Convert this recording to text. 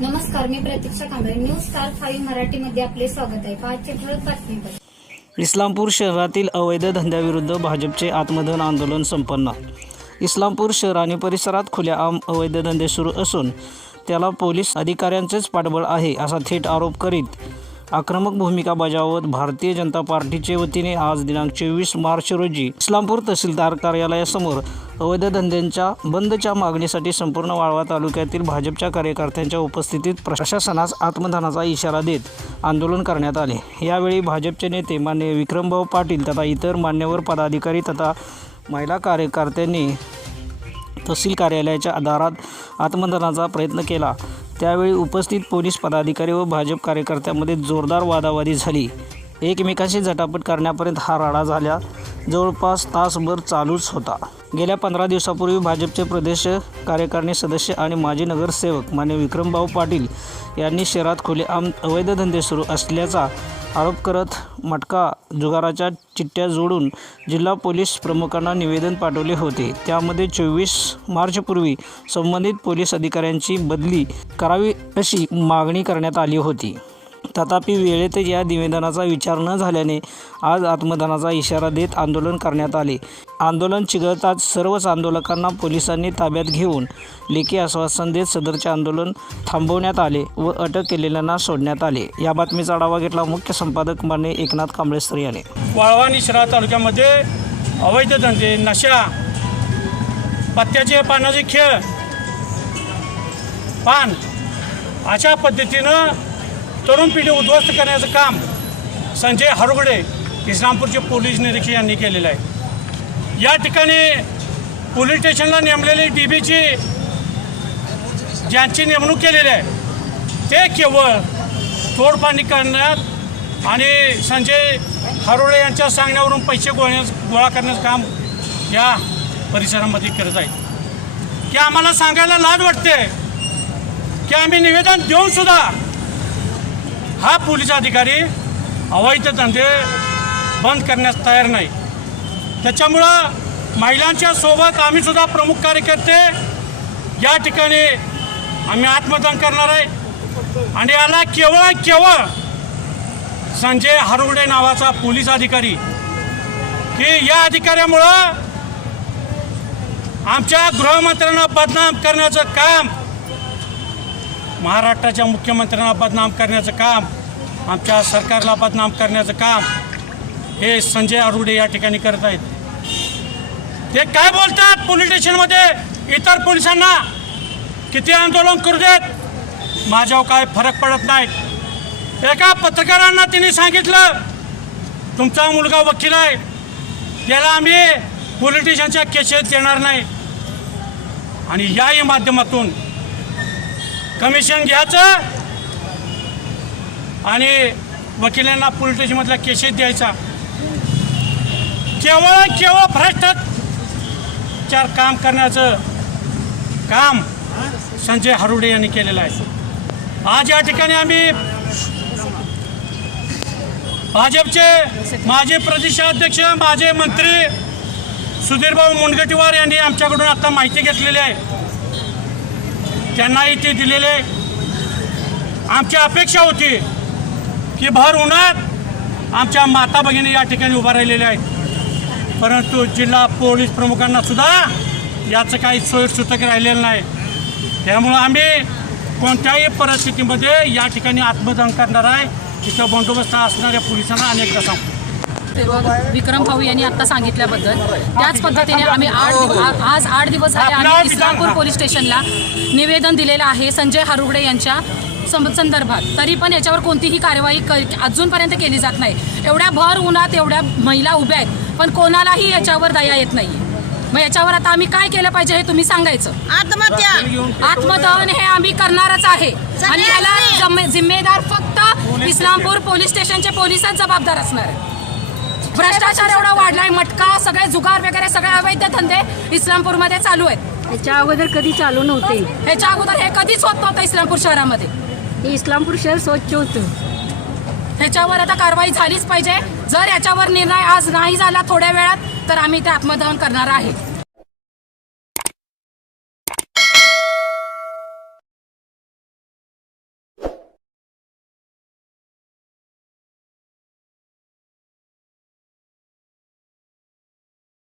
नमस्कार मी Pratiksha Kamble. News star five मराठीमध्ये आपले स्वागत आहे. पाचशे ठळक बातमीपत्र. इस्लामपूर शहरातील अवैध धंद्याविरुद्ध भाजपचे आत्मदहन आंदोलन संपन्न. इस्लामपूर शहर आणि परिसरात खुलेआम अवैध धंदे सुरू असून त्याला पोलीस अधिकाऱ्यांचेच पाठबळ आहे असा थेट आरोप करीत आक्रमक भूमिका बजावत भारतीय जनता पार्टीचे वतीने आज दिनांक चोवीस मार्च रोजी इस्लामपूर तहसीलदार कार्यालयासमोर अवैध धंद्यांच्या बंदच्या मागणीसाठी संपूर्ण वाळवा तालुक्यातील भाजपच्या कार्यकर्त्यांच्या उपस्थितीत प्रशासनास आत्मदानाचा इशारा देत आंदोलन करण्यात आले. यावेळी भाजपचे नेते मान्य विक्रमभाऊ पाटील तथा इतर मान्यवर पदाधिकारी तथा महिला कार्यकर्त्यांनी तहसील कार्यालयाच्या आधारात आत्मदानाचा प्रयत्न केला. त्यावेळी उपस्थित पोलीस पदाधिकारी व भाजप कार्यकर्त्यांमध्ये जोरदार वादावादी झाली. एकमेकांशी झटापट करण्यापर्यंत हा राडा झाल्या जवळपास तासभर चालूच होता. गेल्या पंधरा दिवसापूर्वी भाजपचे प्रदेश कार्यकारिणी सदस्य आणि माजी नगरसेवक मान्य विक्रमभाऊ पाटील यांनी शहरात खुलेआम अवैध धंदे सुरू असल्याचा आरोप करत मटका जुगाराच्या चिठ्ठ्या जोडून जिल्हा पोलीस प्रमुखांना निवेदन पाठवले होते. त्यामध्ये चोवीस मार्चपूर्वी संबंधित पोलीस अधिकाऱ्यांची बदली करावी अशी मागणी करण्यात आली होती. तथापि वेळेत या निवेदनाचा विचार न झाल्याने आज आत्मदानाचा इशारा देत आंदोलन करण्यात आले. आंदोलन चिघळताच सर्वच आंदोलकांना पोलिसांनी ताब्यात घेऊन लेखी आश्वासन देत सदरचे आंदोलन थांबवण्यात आले व अटक केलेल्यांना सोडण्यात आले. या बातमीचा आढावा घेतला मुख्य संपादक माने एकनाथ कांबळेस्त्री याने. वाळवानी आणि शिरा तालुक्यामध्ये अवैध धंदे नशा पत्त्याचे पानाचे खेळ पान अशा पद्धतीनं तरुण पिढी उद्ध्वस्त करण्याचं काम संजय हरुगडे इस्लामपूरचे पोलीस निरीक्षक यांनी केलेलं आहे. या ठिकाणी पोलीस स्टेशनला नेमलेली डी बीची ज्यांची नेमणूक केलेली आहे ते केवळ तोडपाणी करण्यात आणि संजय हरोळे यांच्या सांगण्यावरून पैसे गोळण्यास गोळा करण्याचं काम या परिसरामध्ये करत आहेत. की आम्हाला सांगायला लाज वाटते की आम्ही निवेदन देऊनसुद्धा हा पोलीस अधिकारी अवैध धंदे बंद करण्यास तयार नाही. त्याच्यामुळं महिलांच्या सोबत आम्हीसुद्धा प्रमुख कार्यकर्ते या ठिकाणी आम्ही आत्मदान करणार आहे. आणि याला केवळ केवळ संजय हरवडे नावाचा पोलीस अधिकारी की या अधिकाऱ्यामुळं आमच्या गृहमंत्र्यांना बदनाम करण्याचं काम महाराष्ट्राच्या मुख्यमंत्र्यांना बदनाम करण्याचं काम आमच्या सरकारला बदनाम करण्याचं काम हे संजय अरुडे या ठिकाणी करत आहेत. ते काय बोलतात पोलीस स्टेशनमध्ये? इतर पोलिसांना किती आंदोलन करू देत? माझ्यावर काय फरक पडत नाही एका पत्रकारांना तिने सांगितलं तुमचा मुलगा वकील आहे. त्याला आम्ही पोलीस स्टेशनच्या केसेस देणार नाही. आणि याही माध्यमातून कमिशन घ्यायचं आणि वकिलांना पोलीस स्टेशनमधल्या केसेस द्यायचा. केवळ केवळ भ्रष्टाचार काम करण्याचं काम संजय हरुडे यांनी केलेलं आहे. आज या ठिकाणी आम्ही भाजपचे माजी प्रदेशाध्यक्ष माजी मंत्री सुधीरभाऊ मुनगटीवार यांनी आमच्याकडून आता माहिती घेतलेली आहे. ज्यांना इथे दिलेले आमची अपेक्षा होती की भर उन्हात आमच्या माता भगिनी या ठिकाणी उभा राहिलेल्या आहेत. परंतु जिल्हा पोलीस प्रमुखांना सुद्धा याचं काही सोयीसुतक राहिलेलं नाही. त्यामुळं आम्ही कोणत्याही परिस्थितीमध्ये या ठिकाणी आत्मदान करणार आहे. तिथं बंदोबस्त असणाऱ्या पोलिसांना अनेकदा सांगतो. सेवक विक्रम भाऊ यांनी आता सांगितल्याबद्दल त्याच पद्धतीने आम्ही आठ दिव- आ- आज आठ दिवस झाले आम्ही इस्लामपूर पोलीस स्टेशनला निवेदन दिलेलं आहे संजय हरुगडे यांच्या संदर्भात. तरी पण याच्यावर कोणतीही कार्यवाही क- अजूनपर्यंत केली जात नाही. एवढ्या भर उन्हात एवढ्या महिला उभ्या आहेत पण कोणालाही याच्यावर दया येत नाही. मग याच्यावर आता आम्ही काय केलं पाहिजे हे तुम्ही सांगायचं? आत्महत्या. आत्मदहन हे आम्ही करणारच आहे. आणि ह्याला जम- जिम्मेदार फक्त इस्लामपूर पोलीस स्टेशनचे पोलीसच जबाबदार असणार आहे. भ्रष्टाचार एवढा वाढलाय मटका सगळे जुगार वगैरे सगळे अवैध धंदे इस्लामपूरमध्ये चालू आहेत. याच्या अगोदर कधी चालू नव्हते. ह्याच्या अगोदर हे कधीच होत नव्हतं इस्लामपूर शहरामध्ये. हे इस्लामपूर शहर स्वच्छ होतं. ह्याच्यावर आता कारवाई झालीच पाहिजे. जर याच्यावर निर्णय आज नाही झाला थोड्या वेळात तर आम्ही ते आत्मदहन करणार आहे.